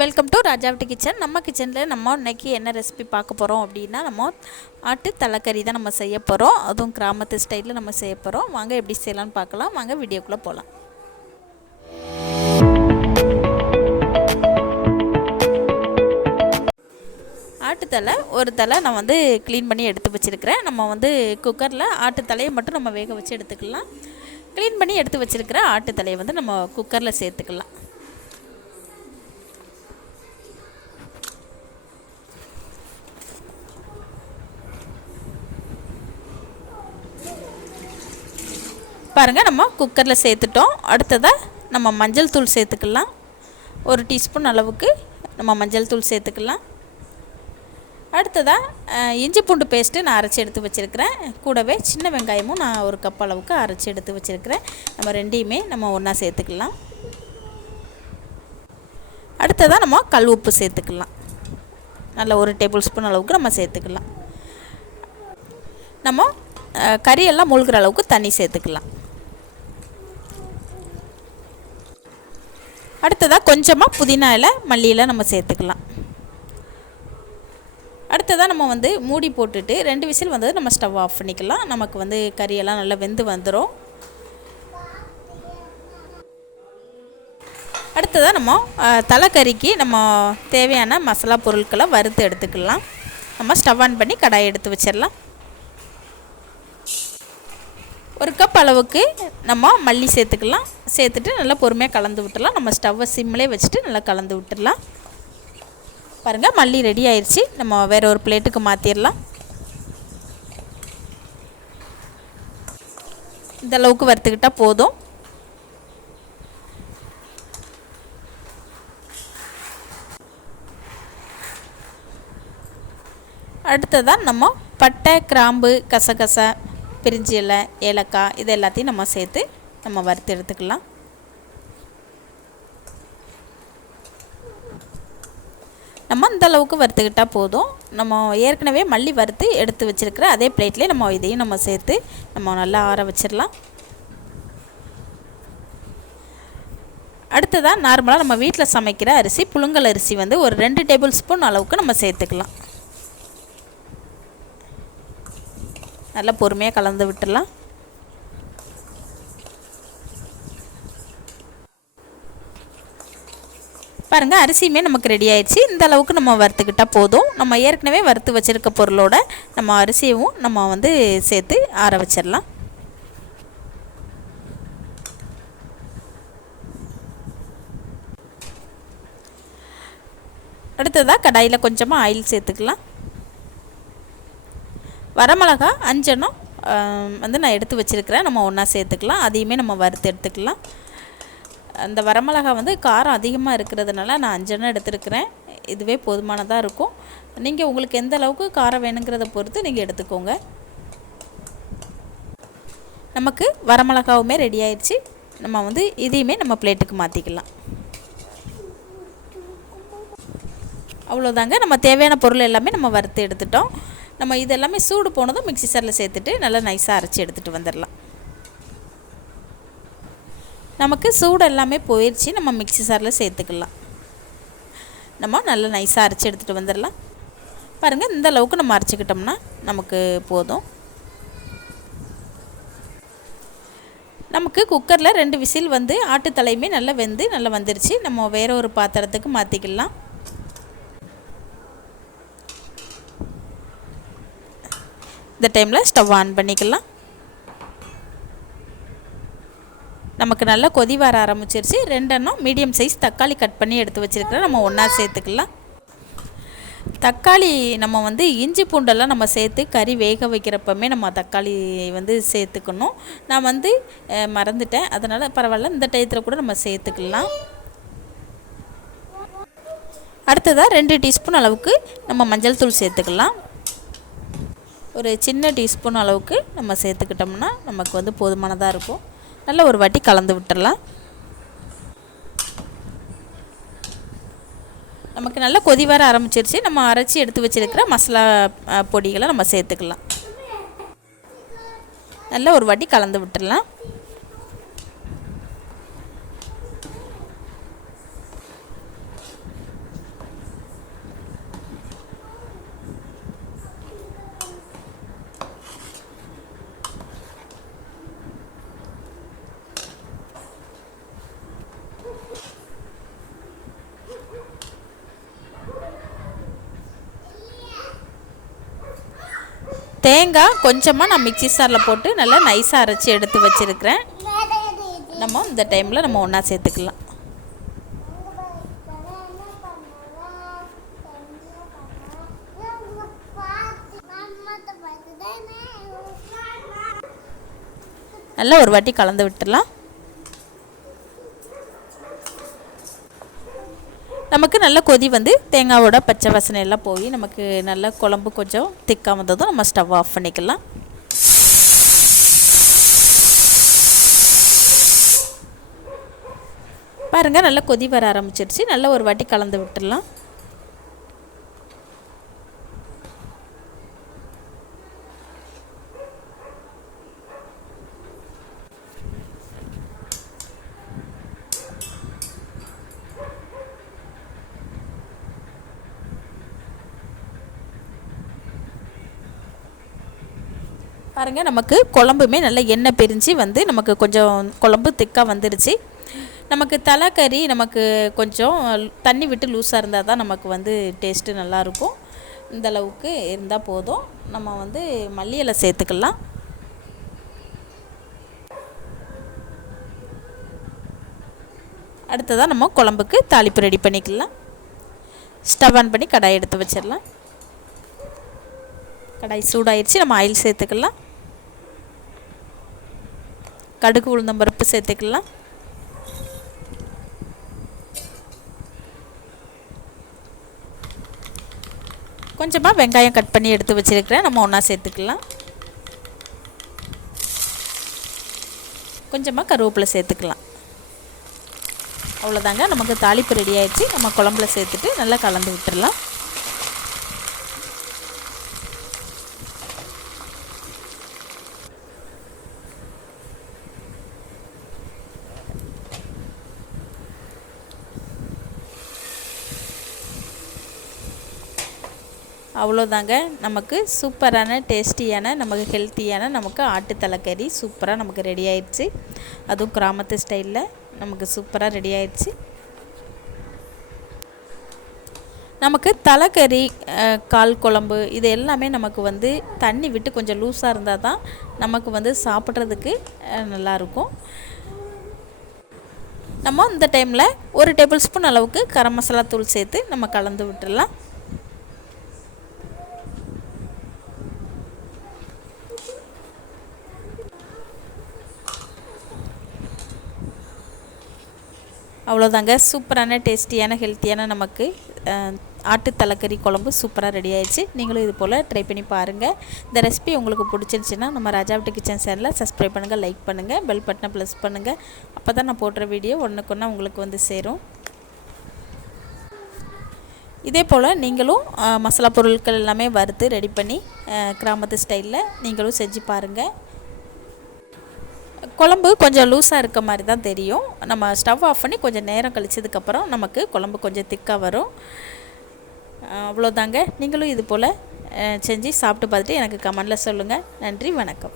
Welcome to ராஜாவட்டி kitchen நம்ம கிச்சனில் நம்ம இன்றைக்கி என்ன ரெசிபி பார்க்க போகிறோம் அப்படின்னா நம்ம ஆட்டு தலைக்கறி தான் நம்ம செய்ய போகிறோம் அதுவும் கிராமத்து ஸ்டைலில் நம்ம செய்ய போகிறோம் வாங்க எப்படி செய்யலாம்னு பார்க்கலாம். வாங்க வீடியோக்குள்ளே போகலாம் ஆட்டுத்தலை ஒரு தலை நான் வந்து க்ளீன் பண்ணி எடுத்து வச்சுருக்கிறேன். நம்ம வந்து குக்கரில் ஆட்டுத்தலையை மட்டும் நம்ம வேக வச்சு எடுத்துக்கலாம். க்ளீன் பண்ணி எடுத்து வச்சுருக்கிற ஆட்டுத்தலையை வந்து நம்ம குக்கரில் சேர்த்துக்கலாம். பாருங்கள் நம்ம குக்கரில் சேர்த்துட்டோம். அடுத்ததாக நம்ம மஞ்சள் தூள் சேர்த்துக்கலாம். ஒரு டீஸ்பூன் அளவுக்கு நம்ம மஞ்சள் தூள் சேர்த்துக்கலாம். அடுத்ததாக இஞ்சி பூண்டு பேஸ்ட்டு நான் அரைச்சி எடுத்து வச்சுருக்கிறேன். கூடவே சின்ன வெங்காயமும் நான் ஒரு கப் அளவுக்கு அரைச்சி எடுத்து வச்சுருக்கிறேன். நம்ம ரெண்டையுமே நம்ம ஒன்றா சேர்த்துக்கலாம். அடுத்ததாக நம்ம கல் உப்பு சேர்த்துக்கலாம். நல்ல ஒரு டேபிள் ஸ்பூன் அளவுக்கு நம்ம சேர்த்துக்கலாம். நம்ம கறியெல்லாம் மூழ்கிற அளவுக்கு தண்ணி சேர்த்துக்கலாம். அடுத்ததாக கொஞ்சமாக புதினா இலை மல்லி இலை நம்ம சேர்த்துக்கலாம். அடுத்ததாக நம்ம வந்து மூடி போட்டுட்டு ரெண்டு விசில் வந்தது நம்ம ஸ்டவ் ஆஃப் பண்ணிக்கலாம். நமக்கு வந்து கறியெல்லாம் நல்லா வெந்து வந்துடும் அடுத்ததாக நம்ம தலைக்கறிக்கு நம்ம தேவையான மசாலா பொருட்களை வறுத்து எடுத்துக்கலாம். நம்ம ஸ்டவ் ஆன் பண்ணி கடாயை எடுத்து வச்சிடலாம். ஒரு கப் அளவுக்கு நம்ம மல்லி சேர்த்துக்கலாம். சேர்த்துட்டு நல்லா பொறுமையாக கலந்து விட்டுடலாம் நம்ம ஸ்டவ்வை சிம்மிலே வச்சுட்டு நல்லா கலந்து விட்டுடலாம் பாருங்கள் மல்லி ரெடி ஆயிடுச்சு நம்ம வேறு ஒரு பிளேட்டுக்கு மாற்றிடலாம் இந்தளவுக்கு வறுத்துக்கிட்டால் போதும். அடுத்ததாக நம்ம பட்டை கிராம்பு கசகசை பிரிஞ்சி இலை ஏலக்காய் இது எல்லாத்தையும் நம்ம சேர்த்து நம்ம வறுத்து எடுத்துக்கலாம். நம்ம அந்த அளவுக்கு வறுத்துக்கிட்டால் போதும். நம்ம ஏற்கனவே மல்லி வறுத்து எடுத்து வச்சுருக்கிற அதே பிளேட்லேயே நம்ம இதையும் நம்ம சேர்த்து நம்ம நல்லா ஆற வச்சிடலாம். அடுத்ததாக நார்மலாக நம்ம வீட்டில் சமைக்கிற அரிசி புழுங்கல் அரிசி வந்து ஒரு ரெண்டு டேபிள் ஸ்பூன் அளவுக்கு நம்ம சேர்த்துக்கலாம். நல்லா பொறுமையாக கலந்து விட்டுடலாம். பாருங்கள் அரிசியுமே நமக்கு ரெடி ஆயிடுச்சு. இந்த அளவுக்கு நம்ம வறுத்துக்கிட்டால் போதும். நம்ம ஏற்கனவே வறுத்து வச்சுருக்க பொருளோட நம்ம அரிசியவும் நம்ம வந்து சேர்த்து ஆற வச்சிடலாம். அடுத்ததாக கடாயில் கொஞ்சமாக ஆயில் சேர்த்துக்கலாம். வரமிளகா அஞ்சனும் வந்து நான் எடுத்து வச்சுருக்கிறேன். நம்ம ஒன்றா சேர்த்துக்கலாம். அதையுமே நம்ம வறுத்து எடுத்துக்கலாம். அந்த வரமிளகா வந்து காரம் அதிகமாக இருக்கிறதுனால நான் அஞ்செண்ணம் எடுத்துருக்கிறேன். இதுவே போதுமானதாக இருக்கும். நீங்கள் உங்களுக்கு எந்த அளவுக்கு காரம் வேணுங்கிறத பொறுத்து நீங்கள் எடுத்துக்கோங்க. நமக்கு வரமிளகாவுமே ரெடி ஆயிடுச்சு நம்ம வந்து இதையுமே நம்ம பிளேட்டுக்கு மாற்றிக்கலாம் அவ்வளோதாங்க நம்ம தேவையான பொருள் எல்லாமே நம்ம வறுத்து எடுத்துட்டோம். நம்ம இது எல்லாமே சூடு போனதும் மிக்சி சாரில் சேர்த்துட்டு நல்லா நைஸாக அரைச்சி எடுத்துகிட்டு வந்துடலாம். நமக்கு சூடு எல்லாமே போயிடுச்சு நம்ம மிக்சி சாரில் சேர்த்துக்கலாம். நம்ம நல்லா நைஸாக அரைச்சி எடுத்துகிட்டு வந்துடலாம். பாருங்கள் இந்த அளவுக்கு நம்ம அரைச்சிக்கிட்டோம்னா நமக்கு போதும். நமக்கு குக்கரில் ரெண்டு விசில் வந்து ஆட்டு தலையுமே நல்லா வெந்து நல்லா வந்துருச்சு. நம்ம வேற ஒரு பாத்திரத்துக்கு மாற்றிக்கலாம் இந்த டைமில் ஸ்டவ் ஆன் பண்ணிக்கலாம். நமக்கு நல்லா கொதி வர ஆரம்பிச்சிருச்சு. ரெண்டெண்ணம் மீடியம் சைஸ் தக்காளி கட் பண்ணி எடுத்து வச்சுருக்கிறேன். நம்ம ஒன்றா சேர்த்துக்கலாம். தக்காளி நம்ம வந்து இஞ்சி பூண்டெல்லாம் நம்ம சேர்த்து கறி வேக வைக்கிறப்பமே நம்ம தக்காளி வந்து சேர்த்துக்கணும். நான் வந்து மறந்துட்டேன். அதனால் பரவாயில்ல இந்த டயத்தில் கூட நம்ம சேர்த்துக்கலாம். அடுத்ததாக ரெண்டு டீஸ்பூன் அளவுக்கு நம்ம மஞ்சள் தூள் சேர்த்துக்கலாம். ஒரு சின்ன டீஸ்பூன் அளவுக்கு நம்ம சேர்த்துக்கிட்டோம்னா நமக்கு வந்து போதுமானதாக இருக்கும். நல்ல ஒரு வாட்டி கலந்து விட்டுடலாம் நமக்கு நல்லா கொதி வர ஆரம்பிச்சிருச்சு. நம்ம அரைச்சி எடுத்து வச்சுருக்கிற மசாலா பொடிகளை நம்ம சேர்த்துக்கலாம். நல்லா ஒரு வாட்டி கலந்து விட்டுடலாம் தேங்காய் கொஞ்சமாக நான் மிக்சி சாரில் போட்டு நல்லா நைஸாக அரைச்சி எடுத்து வச்சுருக்கிறேன். நம்ம இந்த டைமில் நம்ம ஒன்றா சேர்த்துக்கலாம். நல்லா ஒரு வாட்டி கலந்து விட்டுடலாம். நமக்கு நல்ல கொதி வந்து தேங்காவோட பச்சை வாசனை எல்லாம் போய் நமக்கு நல்ல குழம்பு கொஞ்சம் திக்காக வந்ததும் நம்ம ஸ்டவ் ஆஃப் பண்ணிக்கலாம். பாருங்கள் நல்லா கொதி வர ஆரம்பிச்சிருச்சு. நல்லா ஒரு வாட்டி கலந்து விட்டுடலாம். பாருங்கள் நமக்கு குழம்புமே நல்லா எண்ணெய் பிரிஞ்சு வந்து நமக்கு கொஞ்சம் குழம்பு திக்காக வந்துருச்சு. நமக்கு தலைக்கறி நமக்கு கொஞ்சம் தண்ணி விட்டு லூஸாக இருந்தால் தான் நமக்கு வந்து டேஸ்ட்டு நல்லாயிருக்கும் இந்தளவுக்கு இருந்தால் போதும். நம்ம வந்து மல்லி இலை சேர்த்துக்கலாம். அடுத்ததாக நம்ம குழம்புக்கு தாளிப்பு ரெடி பண்ணிக்கலாம். ஸ்டவ் ஆன் பண்ணி கடாய் எடுத்து வச்சிடலாம். கடாய் சூடாயிடுச்சு நம்ம ஆயில் சேர்த்துக்கலாம். கடுகு உளுந்தம்பருப்பு சேர்த்துக்கலாம். கொஞ்சமாக வெங்காயம் கட் பண்ணி எடுத்து வச்சுருக்கிறேன். நம்ம ஒன்றா சேர்த்துக்கலாம். கொஞ்சமாக கருவேப்பிலை சேர்த்துக்கலாம். அவ்வளோதாங்க நமக்கு தாளிப்பு ரெடி ஆயிடுச்சு. நம்ம குழம்புல சேர்த்துட்டு நல்லா கலந்து விட்டுடலாம் அவ்வளோதாங்க. நமக்கு சூப்பரான டேஸ்டியான நமக்கு ஹெல்த்தியான நமக்கு ஆட்டு தலைக்கறி சூப்பராக நமக்கு ரெடி ஆயிடுச்சு. அதுவும் கிராமத்து ஸ்டைலில் நமக்கு சூப்பராக ரெடி ஆயிடுச்சு. நமக்கு தலைக்கறி கால் குழம்பு இது எல்லாமே நமக்கு வந்து தண்ணி விட்டு கொஞ்சம் லூஸாக இருந்தால் தான் நமக்கு வந்து சாப்பிட்றதுக்கு நல்லாயிருக்கும் நம்ம இந்த டைமில் ஒரு டேபிள் ஸ்பூன் அளவுக்கு கரம் மசாலா தூள் சேர்த்து நம்ம கலந்து விட்டுடலாம் அவ்வளோதாங்க சூப்பரான டேஸ்டியான ஹெல்த்தியான நமக்கு ஆட்டு தலைக்கறி குழம்பு சூப்பராக ரெடி ஆயிடுச்சு. நீங்களும் இது போல் ட்ரை பண்ணி பாருங்கள் இந்த ரெசிபி உங்களுக்கு பிடிச்சிருந்துச்சின்னா நம்ம ராஜாவட்டி கிச்சன் சேனலில் சப்ஸ்கிரைப் பண்ணுங்கள் லைக் பண்ணுங்கள் பெல் பட்டனை ப்ளஸ் பண்ணுங்கள் அப்போ தான் நான் போடுற வீடியோ ஒன்றுக்கொன்னா உங்களுக்கு வந்து சேரும். இதே போல் நீங்களும் மசாலா பொருட்கள் எல்லாமே வறுத்து ரெடி பண்ணி கிராமத்து ஸ்டைலில் நீங்களும் செஞ்சு பாருங்கள் குழம்பு கொஞ்சம் லூஸாக இருக்க மாதிரி தான் தெரியும். நம்ம ஸ்டவ் ஆஃப் பண்ணி கொஞ்சம் நேரம் கழிச்சதுக்கப்புறம் நமக்கு குழம்பு கொஞ்சம் திக்காக வரும். அவ்வளோதாங்க நீங்களும் இது போல் செஞ்சு சாப்பிட்டு பார்த்துட்டு எனக்கு கமெண்டில் சொல்லுங்கள் நன்றி வணக்கம்.